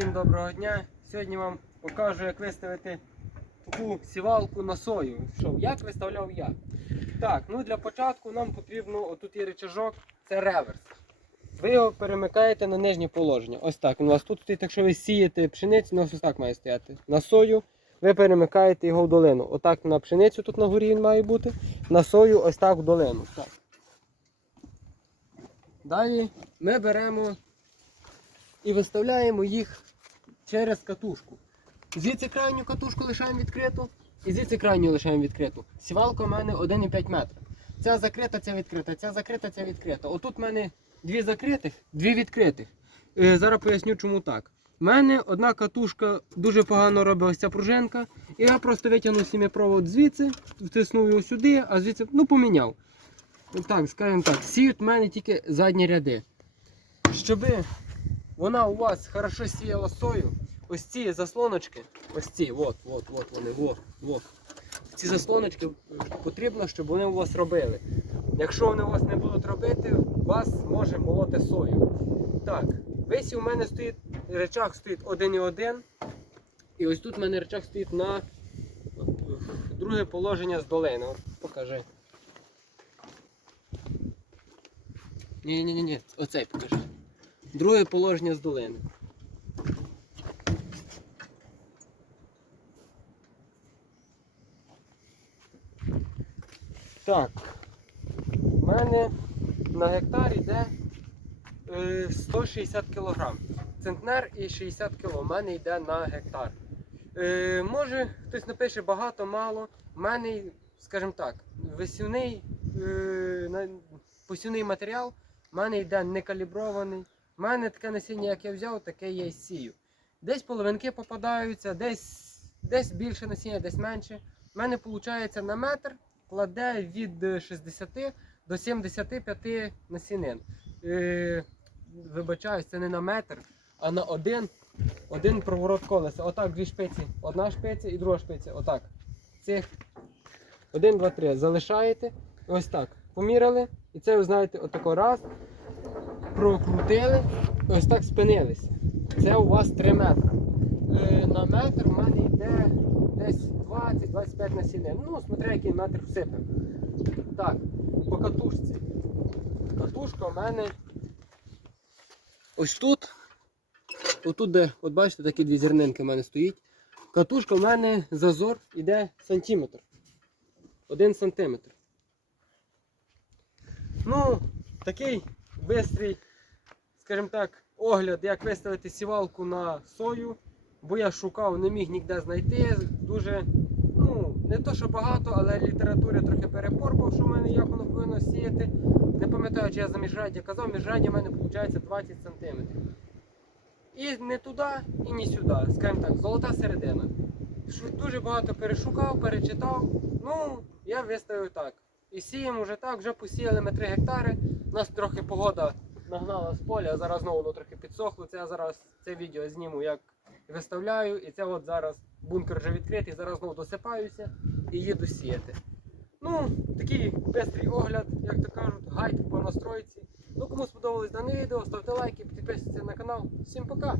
Всім доброго дня. Сьогодні вам покажу, як виставити таку сівалку на сою. Що, як виставляв я? Так, ну для початку нам потрібно, отут є рычажок, це реверс. Ви його перемикаєте на нижнє положення. Ось так. У вас тут стоїть, якщо ви сієте пшеницю, ну ось так має стояти. На сою ви перемикаєте його в долину. Отак на пшеницю тут на горі він має бути. На сою ось так в долину. Так. Далі ми беремо і виставляємо їх через катушку. Звідси крайню катушку лишаємо відкриту, і звідси крайню лишаємо відкриту. Сівалка у мене 1,5 метра. Ця закрита, ця відкрита, ця закрита, ця відкрита. Отут в мене дві закритих, дві відкритих. Е, зараз поясню, чому так. У мене одна катушка дуже погано ось ця пружинка. І я просто витягнув сім'єпровод звідси, втиснув його сюди, а звідси ну, поміняв. Так, скажімо так, сіють в мене тільки задні ряди. Щоби вона у вас хорошо сіяла сою, ось ці заслоночки, ось ці, от, от, от вони, от, от. Ці заслоночки потрібно, щоб вони у вас робили. Якщо вони у вас не будуть робити, у вас може молоти сою. Так, весь у мене стоїть, речах стоїть 1,1. І ось тут у мене речах стоїть на друге положення з долини. От, покажи. Ні, ні, ні, ні, оцей покажи. Друге положення з долини. Так. У мене на гектар йде е, 160 кг. Центнер і 60 кг. У мене йде на гектар. Е, може, хтось напише багато, мало. У мене, скажімо так, висівний, е, посівний матеріал у мене йде не калібрований. У мене таке насіння, як я взяв, таке я й сію. Десь половинки попадаються, десь, десь більше насіння, десь менше. У мене виходить на метр кладе від 60 до 75 насінин. Е, вибачаюсь, це не на метр, а на один, один проворот колеса. Отак дві шпиці. Одна шпиця і друга шпиця. Отак. Цих 1, 2, 3. Залишаєте. Ось так. Поміряли. І це ви знаєте, отако раз. Прокрутили. Ось так спинилися. Це у вас 3 метри. Е, на метр у мене йде десь 20-25 насінин. Ну, смотря який метр всипив. Так, по катушці. Катушка у мене ось тут. Отут, де, от бачите, такі дві зернинки в мене стоїть. Катушка в мене зазор іде сантиметр. Один сантиметр. Ну, такий бистрий, скажімо так, огляд, як виставити сівалку на сою. Бо я шукав, не міг ніде знайти. Дуже, ну, не то, що багато, але літератури трохи перепорпав, що в мене як воно повинно сіяти. Не пам'ятаю, чи я за міжраддя казав, міжраддя в мене виходить 20 см. І не туди, і не сюди. Скажімо так, золота середина. Дуже багато перешукав, перечитав. Ну, я виставив так. І сіємо вже так, вже посіяли ми 3 гектари. У нас трохи погода нагнала з поля, зараз знову воно трохи підсохло. Це я зараз це відео зніму, як виставляю. І це от зараз бункер вже відкритий, зараз знову досипаюся і їду сіяти. Ну, такий пестрий огляд, як то кажуть, гайд по настройці. Ну, кому сподобалось дане відео, ставте лайки, підписуйтесь на канал. Всім пока!